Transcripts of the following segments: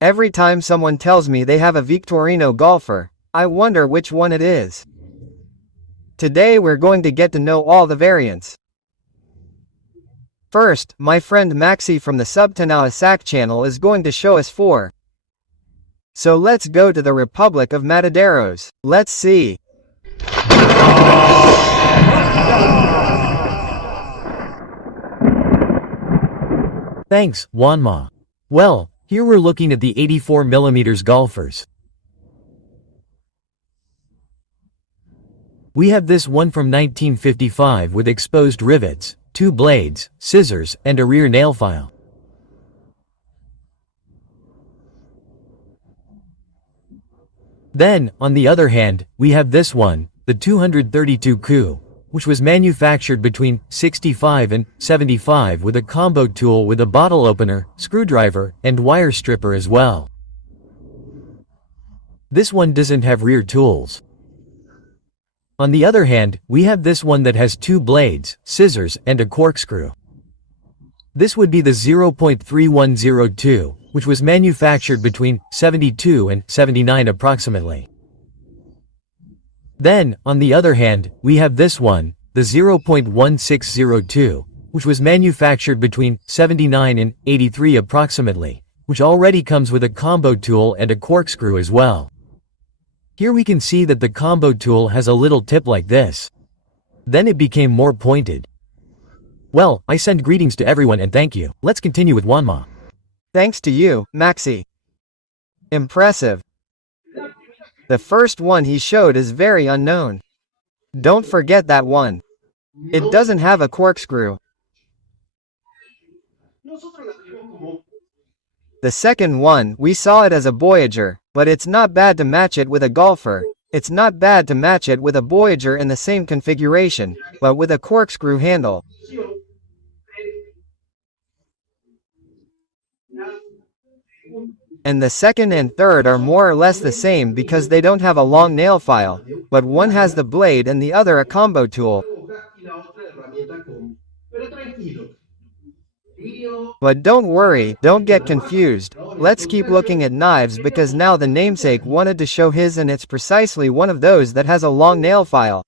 Every time someone tells me they have a Victorinox Golfer, I wonder which one it is. Today we're going to get to know all the variants. First, my friend Maxi from the Subtanawa Sac channel is going to show us 4. So let's go to the Republic of Mataderos. Let's see. Thanks, Juan. Well, here we're looking at the 84mm golfers. We have this one from 1955 with exposed rivets, 2 blades, scissors, and a rear nail file. Then, on the other hand, we have this one, the 232 Ku, which was manufactured between 65 and 75 with a combo tool with a bottle opener, screwdriver, and wire stripper as well. This one doesn't have rear tools. On the other hand, we have this one that has 2 blades, scissors, and a corkscrew. This would be the 0.3102, which was manufactured between 72 and 79 approximately. Then, on the other hand, we have this one, the 0.1602, which was manufactured between 79 and 83 approximately, which already comes with a combo tool and a corkscrew as well. Here we can see that the combo tool has a little tip like this. Then it became more pointed. Well, I send greetings to everyone and thank you. Let's continue with Juan. Thanks to you, Maxi. Impressive. The first one he showed is very unknown. Don't forget that one. It doesn't have a corkscrew. The second one, we saw it as a Voyager, but it's not bad to match it with a Golfer. It's not bad to match it with a Voyager in the same configuration, but with a corkscrew handle. And the second and third are more or less the same because they don't have a long nail file, but one has the blade and the other a combo tool. But don't worry, don't get confused. Let's keep looking at knives because now the namesake wanted to show his and it's precisely one of those that has a long nail file.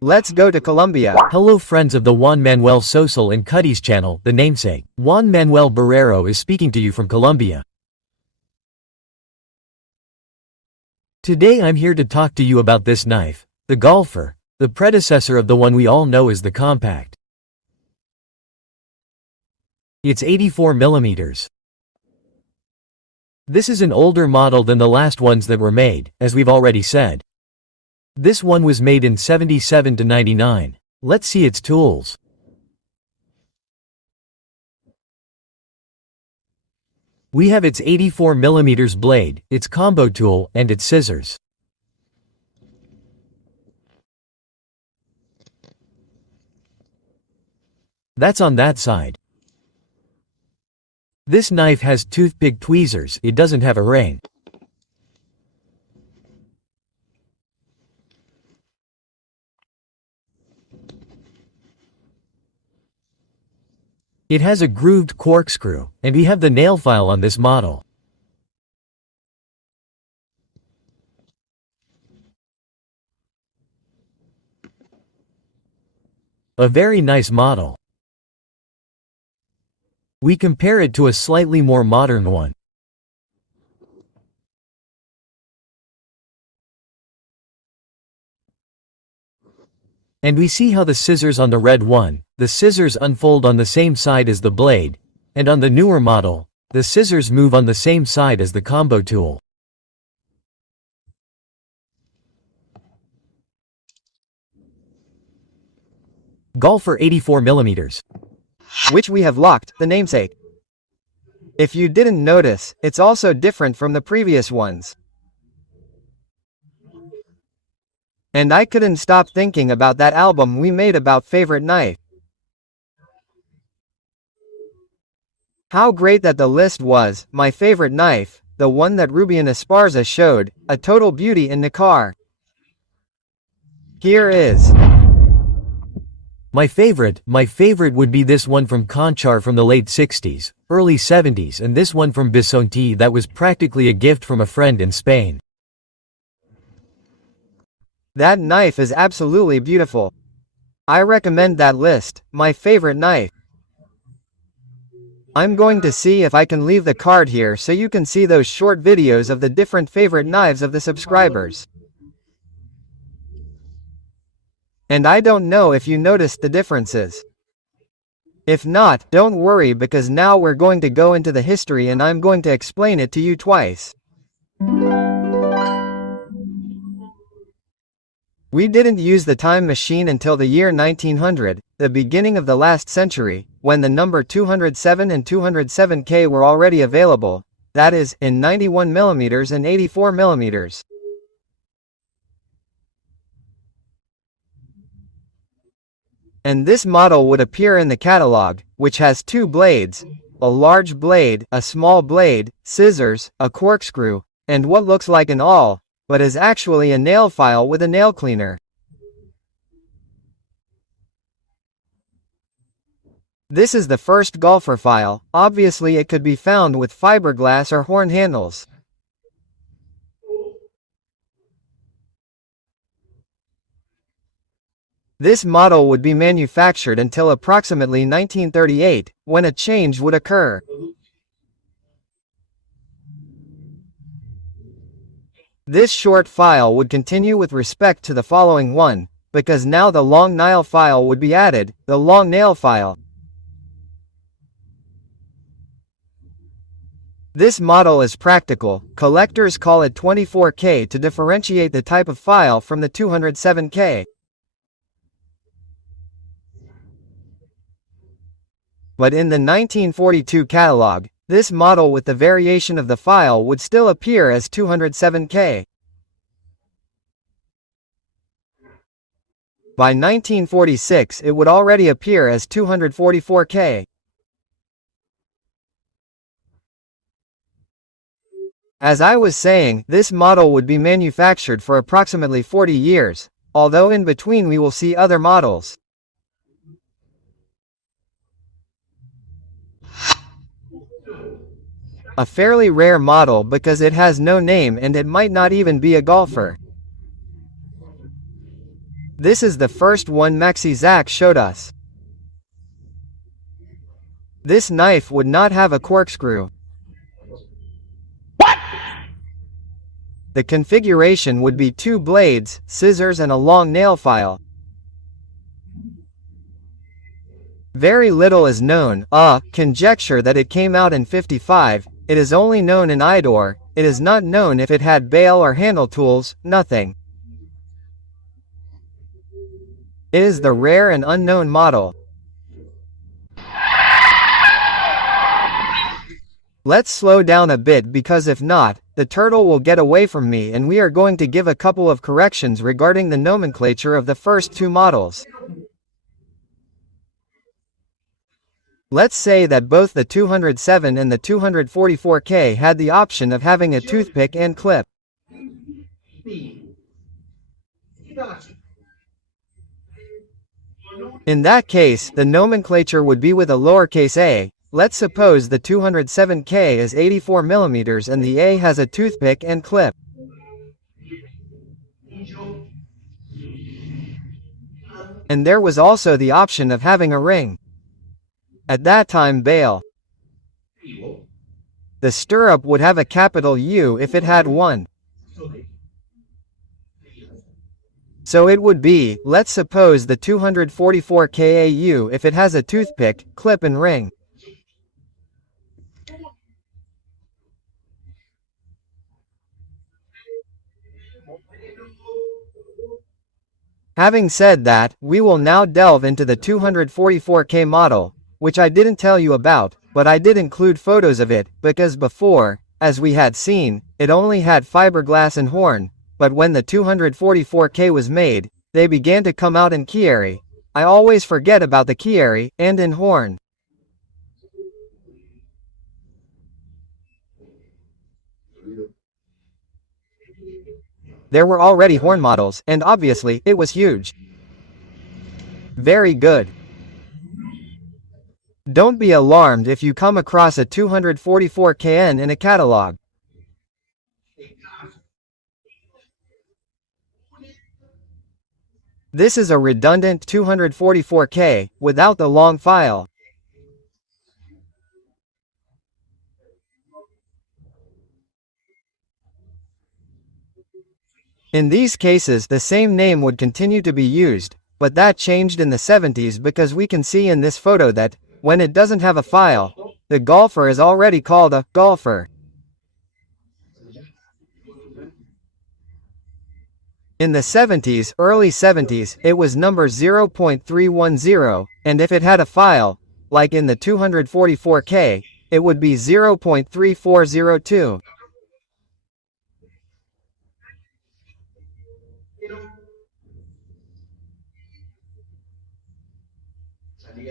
Let's go to Colombia. Hello friends of the Juan Manuel Sosa and Licudis channel, the namesake. Juan Manuel Barrero is speaking to you from Colombia. Today I'm here to talk to you about this knife, the Golfer, the predecessor of the one we all know as the Compact. It's 84mm. This is an older model than the last ones that were made, as we've already said. This one was made in 77 to 99. Let's see its tools. We have its 84mm blade, its combo tool, and its scissors. That's on that side. This knife has toothpick tweezers, it doesn't have a ring. It has a grooved corkscrew, and we have the nail file on this model. A very nice model. We compare it to a slightly more modern one. And we see how the scissors on the red one, the scissors unfold on the same side as the blade, and on the newer model, the scissors move on the same side as the combo tool. Golfer 84mm. Which we have locked, the namesake. If you didn't notice, it's also different from the previous ones. And I couldn't stop thinking about that album we made about favorite knife. How great that the list was, my favorite knife, the one that Rubian Esparza showed, a total beauty in the car. Here is My favorite would be this one from Conchar from the late 60s, early 70s, and this one from Bisonti that was practically a gift from a friend in Spain. That knife is absolutely beautiful. I recommend that list, my favorite knife. I'm going to see if I can leave the card here so you can see those short videos of the different favorite knives of the subscribers. And I don't know if you noticed the differences. If not, don't worry because now we're going to go into the history and I'm going to explain it to you twice. We didn't use the time machine until the year 1900, the beginning of the last century, when the number 207 and 207K were already available, that is, in 91mm and 84mm. And this model would appear in the catalog, which has two blades, a large blade, a small blade, scissors, a corkscrew, and what looks like an awl, but is actually a nail file with a nail cleaner. This is the first golfer file. Obviously it could be found with fiberglass or horn handles. This model would be manufactured until approximately 1938, when a change would occur. This short file would continue with respect to the following one, because now the long nail file would be added, the long nail file. This model is practical. Collectors call it 24K to differentiate the type of file from the 207K. But in the 1942 catalog, this model with the variation of the file would still appear as 207K. By 1946 it would already appear as 244K. As I was saying, this model would be manufactured for approximately 40 years, although in between we will see other models. A fairly rare model because it has no name and it might not even be a golfer. This is the first one Maxi Zach showed us. This knife would not have a corkscrew. What? The configuration would be two blades, scissors and a long nail file. Very little is known, conjecture that it came out in 55, it is only known in Idor, it is not known if it had bail or handle tools, nothing. It is the rare and unknown model. Let's slow down a bit because if not, the turtle will get away from me and we are going to give a couple of corrections regarding the nomenclature of the first two models. Let's say that both the 207 and the 244K had the option of having a toothpick and clip. In that case, the nomenclature would be with a lowercase a. Let's suppose the 207K is 84mm and the A has a toothpick and clip. And there was also the option of having a ring. At that time bail. The stirrup would have a capital U if it had one. So it would be, let's suppose the 244KAU if it has a toothpick, clip and ring. Having said that, we will now delve into the 244K model, which I didn't tell you about, but I did include photos of it, because before, as we had seen, it only had fiberglass and horn, but when the 244K was made, they began to come out in Chieri. I always forget about the Chieri, and in horn. There were already horn models, and obviously, it was huge. Very good. Don't be alarmed if you come across a 244KN in a catalog. This is a redundant 244K, without the long file. In these cases the same name would continue to be used, but that changed in the 70s because we can see in this photo that, when it doesn't have a file, the golfer is already called a golfer. In the 70s, early 70s, it was number 0.310, and if it had a file, like in the 244K, it would be 0.3402.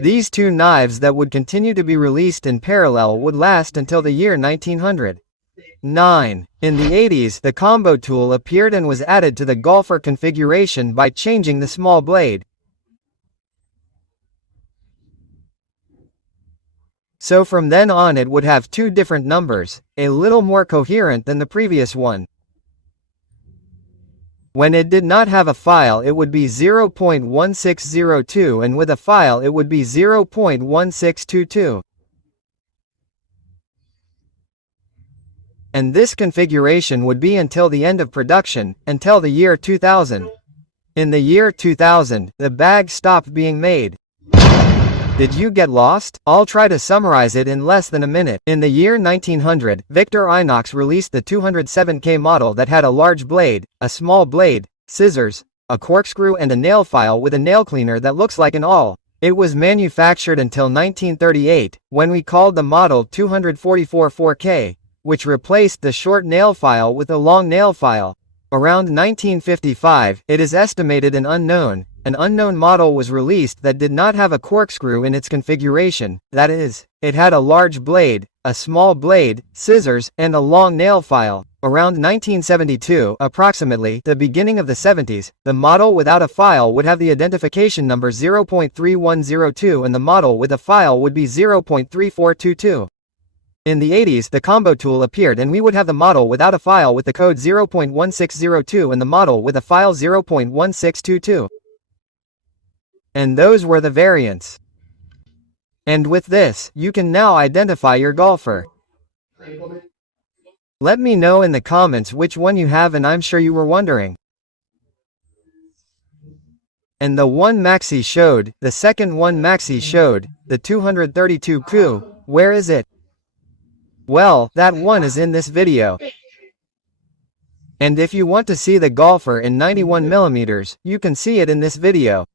These two knives that would continue to be released in parallel would last until the year 1900. 9. In the 80s, the combo tool appeared and was added to the golfer configuration by changing the small blade. So from then on it would have two different numbers, a little more coherent than the previous one. When it did not have a file it would be 0.1602 and with a file it would be 0.1622. And this configuration would be until the end of production, until the year 2000. In the year 2000, the bag stopped being made. Did you get lost? I'll try to summarize it in less than a minute. In the year 1900, Victorinox released the 207K model that had a large blade, a small blade, scissors, a corkscrew and a nail file with a nail cleaner that looks like an awl. It was manufactured until 1938, when we called the model 244-4K, which replaced the short nail file with a long nail file. Around 1955, it is estimated an unknown model was released that did not have a corkscrew in its configuration, that is, it had a large blade, a small blade, scissors, and a long nail file. Around 1972, approximately the beginning of the 70s, the model without a file would have the identification number 0.3102 and the model with a file would be 0.3422. In the 80s the combo tool appeared and we would have the model without a file with the code 0.1602 and the model with a file 0.1622. And those were the variants. And with this, you can now identify your golfer. Let me know in the comments which one you have and I'm sure you were wondering. And the one Maxi showed, the second one Maxi showed, the 232 coup, where is it? Well, that one is in this video. And if you want to see the golfer in 91mm, you can see it in this video.